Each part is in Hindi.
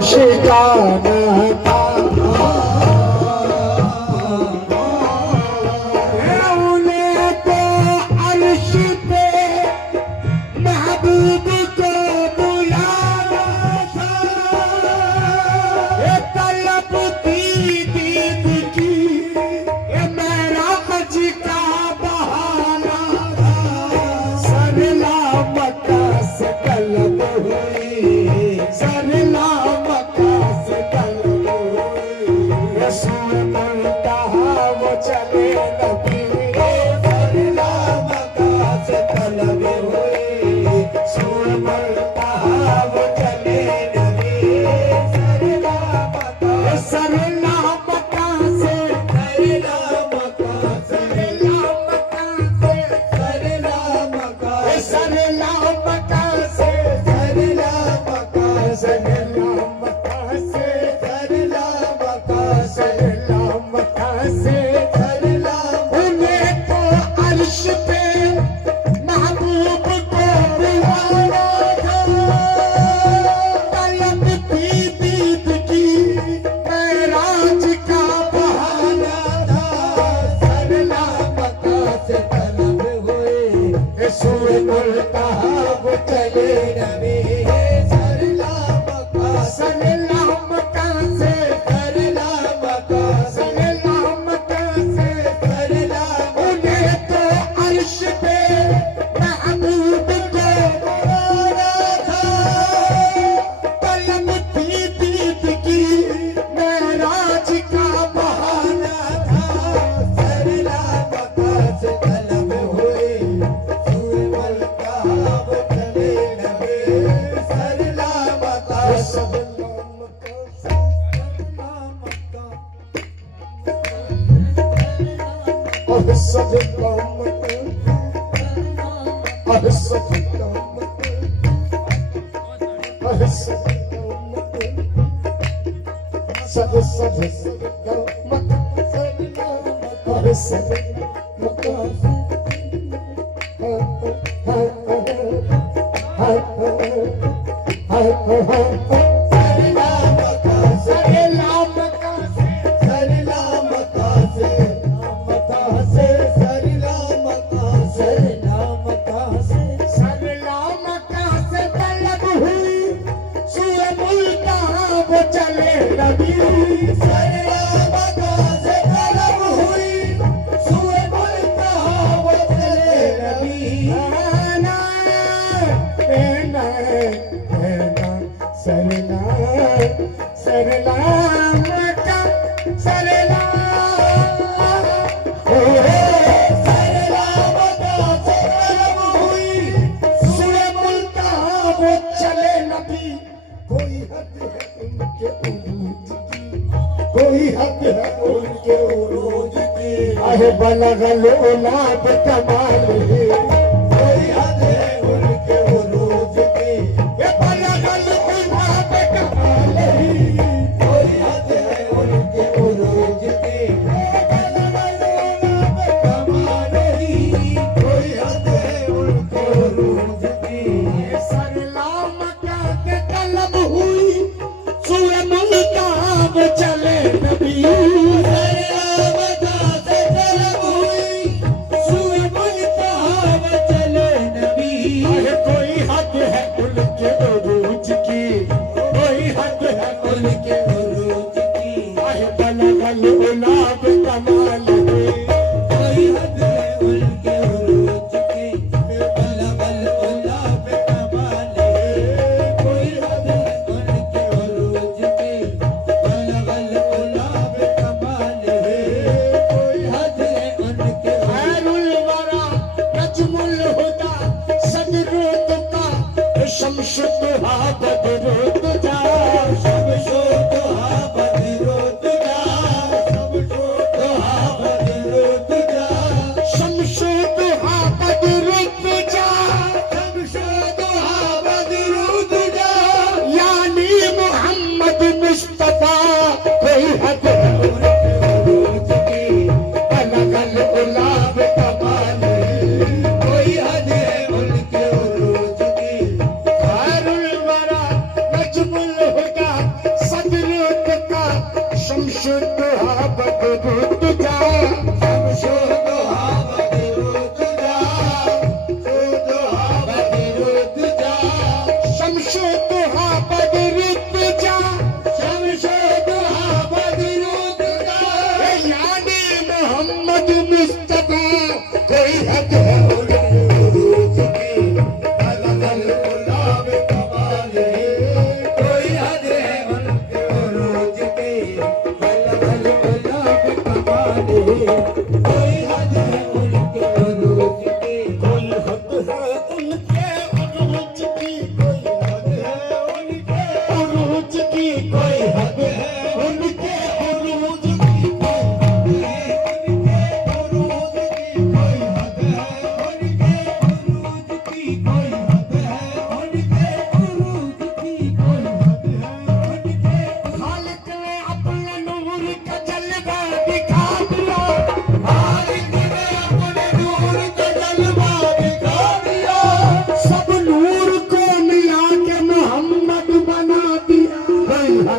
शिकाना था उन्हें तो अर्श पे महबूब को बुलाना था ये तलब थी दीद की ये मेराज का बहाना था सरला मक्का से तलब हुई सरला वो चले नबी सरला मक्का से तलब हुई सूर मरता वो चले नबी सरला मक्का से सरला मक्का से सरला मक्का सरला मक्का से सरला मक्का सरला मक्का से सरला मक्का सरला मक्का से सरला मक्का सरला मक्का से सरला उन्हें तो अर्श पे महबूब को बुलाना था तलब थी दीद की मेराज का बहाना था सरला मक्का से तलब हुए सूर मुल्तहा वो चले नबी सरला मक्का सरला मक्का से सरला मक्का सरला मक्का से सरला उन्हें तो अर्श पे महबूब को बुलाना था तलब थी दीद की मेराज का बहाना था सरला मक्का से तलब हुए सूर मुल्तहा वो चले नबी सरला मक्का सरला मक्का सरला मक्का सरला मक्का चले नबी सरला मक्का से तलब हुई सूर मुल्तहा वो चले नबी ना ना सरला सरला मक्का सरला सरला मक्का से तलब हुई सूर मुल्तहा वो चले नबी कोई हद है उनके उरूज की कोई हद है उनके उरूज की आहे बलगल औलाद कमाल है कोई हद है उनके उरूज की ये बलगल औलाद कमाल है कोई हद है उनके उरूज की बलगल औलाद कमाल है कोई हद है उनके उरूज की सरला मक्का के तलब हुई सूर मुल्तहा वो चले नबी सरला मक्का से तलब हुई सूर मुल्तहा वो चले नबी कोई हद है उनके उरूज की कोई हद है उनके उरूज की बलगल औलाद कमाल है कोई हद है उनके उरूज की बलगल औलाद कमाल है कोई हद है उनके उरूज की बलगल औलाद कमाल है कोई हद है उनके खैरुल वरा नजमुल हुदा सदरुल तुका शमशुद्दुहा बदरुल तुजा शमशुद्दुहा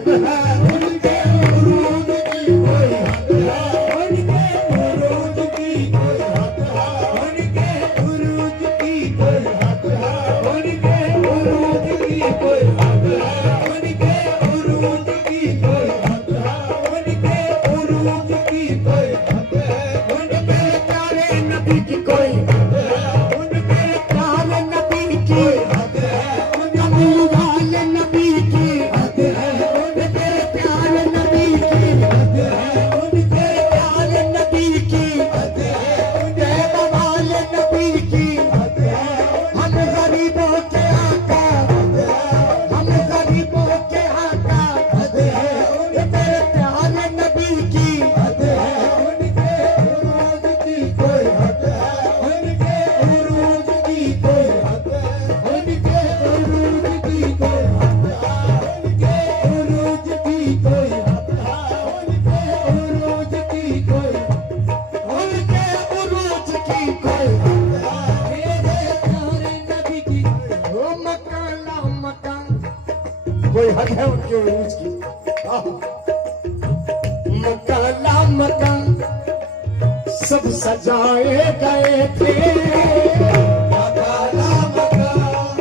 हद है, उनके उरूज की कोई हद है, उनके उरूज की कोई हद है, उनके उरूज की कोई हद है, उनके उरूज की कोई हद है, उनके उरूज की कोई हद है, उनके उरूज की कोई हद है, उन मेरे प्यारे नबी की कोई हद है, उन मेरे प्यारे नबी की हद है, उन कमल वाले नबी की हद है, उन तेरे प्यारे नबी की हद है, उन तेरे प्यारे नबी की हद है, उन तेरे वाले नबी की हद है, हम गरीबों के आका हद है, हम गरीबों के आका हद है, उन तेरे प्यारे नबी की हद है, उनके उरूज की कोई हद है, उनके उरूज की कोई हद है, उनके उरूज की कोई हद है, उनके उरूज की कोई हद है, उनके उरूज की कोई, उनके उरूज की कोई हद है, मेरे प्यारे नबी की ओ मकान ला मकान कोई हद है उनके उरूज की। मकान ला मकान सब सजाए गए थे, मकान ला मकान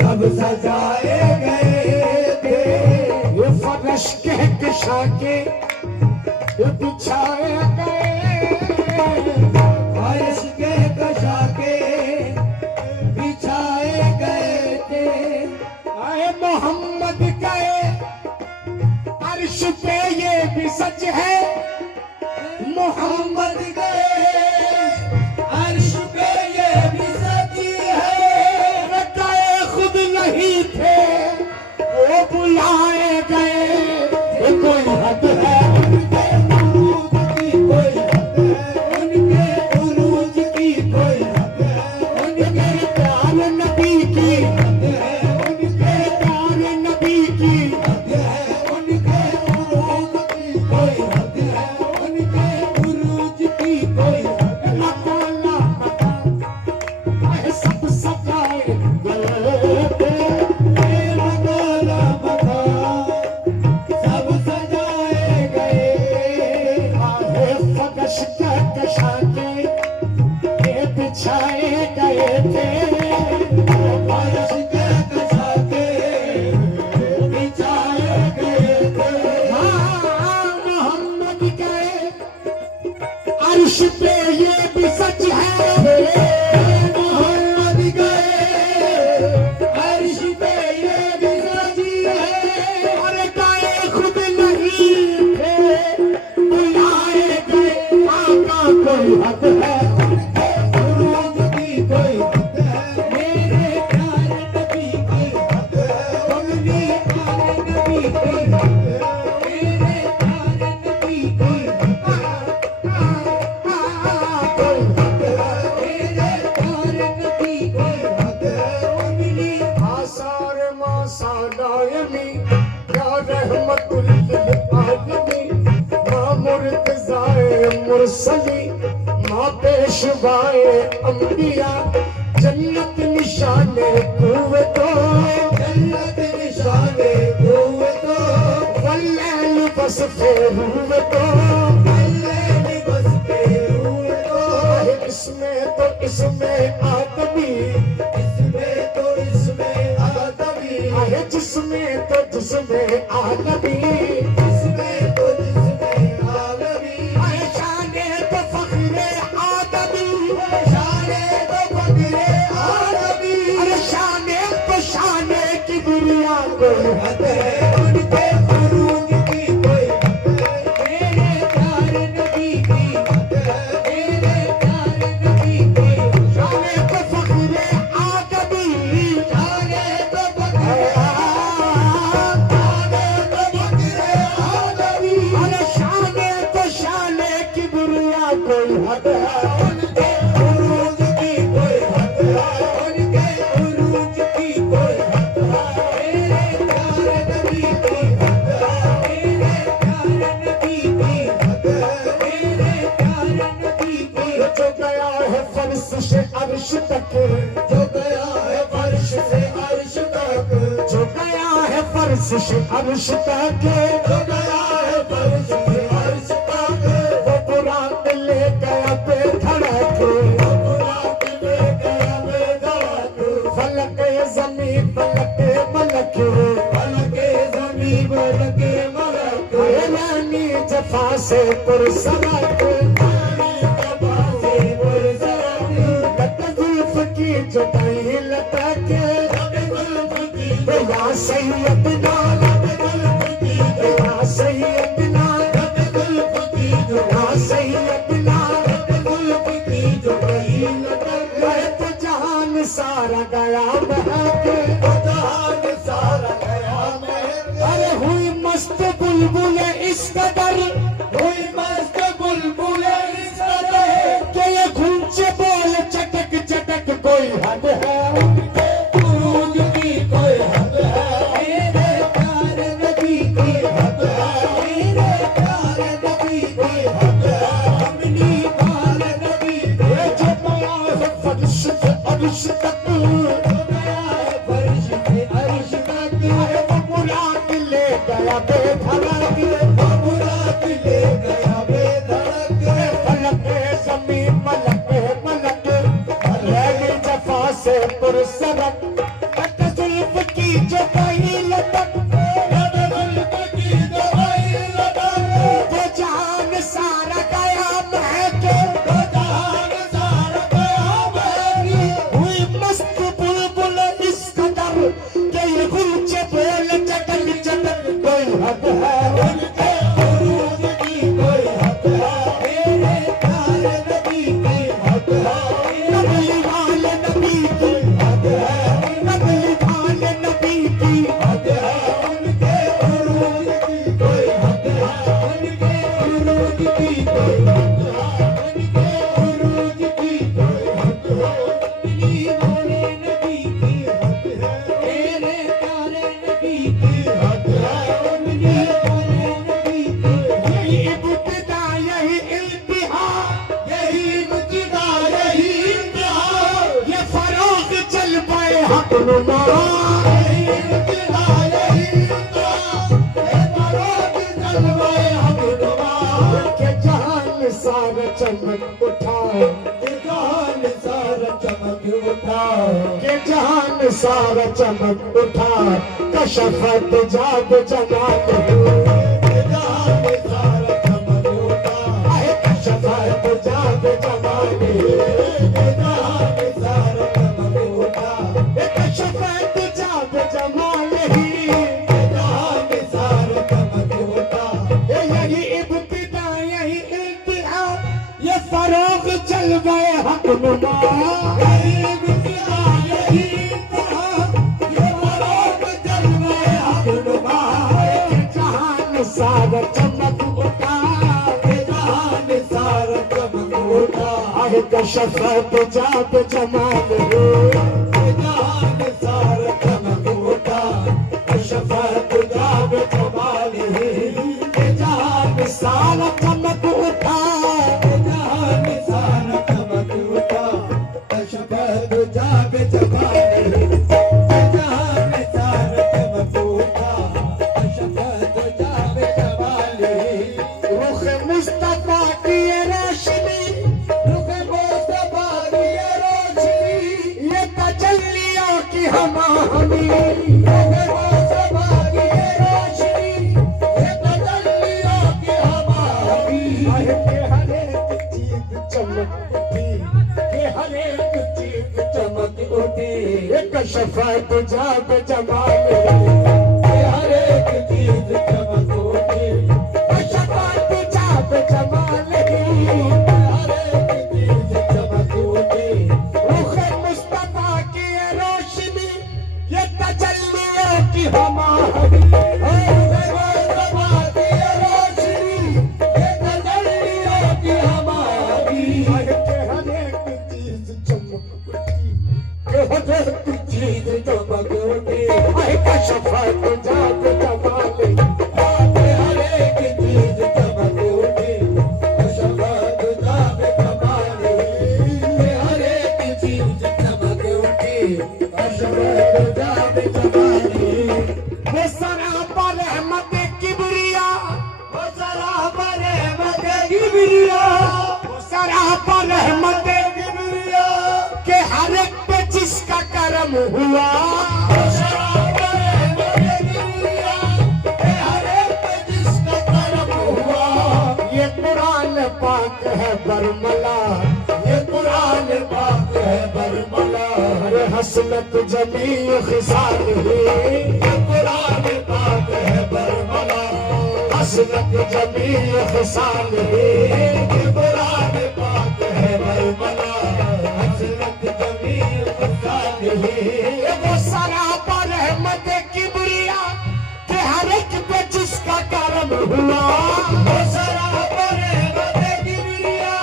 सब सजाए गए थे, ये फर्श के किशा के ये बिछाए गए, फर्श के किशा के बिछाए गए थे, आए मोहम्मद गए अर्श पे ये भी सच है, मोहम्मद गए अर्श पे ये भी सच है, गए खुद नहीं थे वो बुलाए गए, ये कोई हद है, उनके उरूज की कोई हद है, उनके उरूज की कोई हद है, उनके प्यारे नबी की हद है, उनके प्यारे नबी की हद है, उनके उरूज की कोई हद है, उनके उरूज की कोई हद है, मकाला मकान सब सजाए गए थे, मकाला मकान सब सजाए गए, आए फर्श के किशा के ये बिछाए गए थे, फर्श के किशा के बिछाए गए थे, हाँ मोहम्मद गए अर्श पे ये भी सच है, मोहम्मद गए अर्श पे ये भी सच है, और गए खुद नहीं थे बुलाए गए, आका कोई हद है, उनके उरूज की कोई हद है, मेरे प्यारे नबी की हद है, कमली प्यारे नबी की हद है, मेरे प्यारे नबी की हद है, कोई हद है, मेरे प्यारे नबी की हद है, कमली आसार मासानायमी या रहमतुल लिल आलमीन, मां मुर्तज़ाए मुरसली, मां पेशवाए अंबिया, जन्नत निशाने कुव्वतो, जन्नत निशाने कुव्वतो, वल्लैल बस फेरूवतो, वल्लैल बस फेरूवतो, इसमें तो इसमें आदमी, इसमें तो इसमें आदमी, आहे जिसमें तो जिसमें आदमी, जिसमें तो जिसमें आदमी, आहे शाने तो फख्रे आदमी, शाने तो फख्रे आदमी, अरे शाने तो शाने की दुनिया कोई हद है, उनके उरूज की कोई हद है, मेरे प्यारे नबी की हद है, मेरे प्यारे नबी की शाने तो फख्रे आदमी, शाने तो फख्रे आदमी, अरे शाने तो शाने की दुनिया कोई हद है, उनके उरूज की कोई हद है, उनके उरूज की कोई हद है, मेरे प्यारे आशीष अर्श ताके हो गया है फर्श से अर्श ताके वो बुराक ले गया बेधड़क वो बुराक ले गया बेधड़क फलक ज़मीं फलक मलक फलक ज़मीं फलक मलक रानी जफा से पुरसरक की जुदाई लटके या सैयदना या सैयदना या सैयदना तो जहान सारा गया बहके जहान सारा गया अरे हुई मस्त बुलबुल इस कदर हुई मस्त बुलबुल इस कदर के ये घुंचे बोल चटक चटक कोई हद है उनके उरूज की कोई हद है मेरे प्यार नबी की हद है मेरे प्यार नबी की हद है अपनी बाल नबी ये जो गया है फर्श से अर्श तक जो गया है फर्श से अर्श तक वो बुराक ले गया बेधड़क वो बुराक ले गया बेधड़क फलक ज़मीं मलक मलक से पुरसरक जुल्फ की जुदाई लटक जुल्फ की जुदाई लटक वो जान सारा गया महके वो जान सारा गया महके हुई मस्त बुलबुल इस कदर के ये गुलचे बोल चटक चटक कोई हद है उनके उरूज की कोई हद है मेरे प्यार नबी की हद है नबी वाले नबी की हद है नबी वाले नबी की हद है उनके उरूज की कोई हद है उनके उरूज की कोई हद है उनके उरूज की कोई हद है नबी वाले नबी की हद है मेरे प्यारे नबी की हद है नबी वाले नबी की यही इब्तिदा यही इंतहा यही इब्तिदा यही इंतहा ये फरोग चल पाए हक नुमा यही इब्तिदा यही इंतहा ये फरोग चल पाए हक नुमा के जहान सारा चमक उठा के जहान सारा चमक उठा के जहान सारा चमक उठा कशफत जाग जमाल के जहान सारा चमक उठा है कशफत जाग जमाल के जहान सारा चमक उठा कशफत जाग जमाल ही के जहान सारा चमक उठा यही इब्तिदा यही इंतहा ये फरोग चल गए हक नुमा यही इब्तिदा यही इंतहा ये फरोग चल गए हक नुमा के जहान सारा चमक उठा के जहान सारा चमक उठा है कशफत जाग जमाल के जहान सारा चमक उठा कशफत जाग जमाल के जहान सारा चमक उठा के जहान सारा चमक उठा कशफत जाग जमाल के जहान सारा चमक उठा कशफत जाग जमाल रुख मुस्तफा की रोशनी रुख मुस्तफा की रोशनी ये किबरिया सरापा रहमत किबरिया के हर एक पे जिसका करम हुआ, ये कुरान पाक है बरमला, ये कुरान पाक है बरमला, अरे हसनत जमी खिसाल ये कुरान पाक है बरमला, हसनत जमी खिसाल ये कुरान पाक है बरमला, हसरत जमील फसाद वो सरापा रहमत किबरिया के हर एक पे जिसका करम हुआ, वो सरापा रहमत किबरिया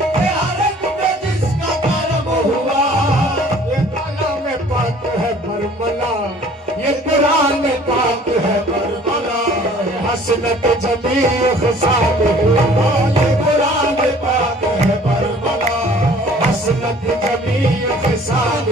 के हर एक पे जिसका करम हुआ, ये कलाम पाक है बरमला, ये कुरान पाक है बरमला, हसनत जमी खिसाल ये कुरान पाक है बरमला, हसनत जमी खिसाल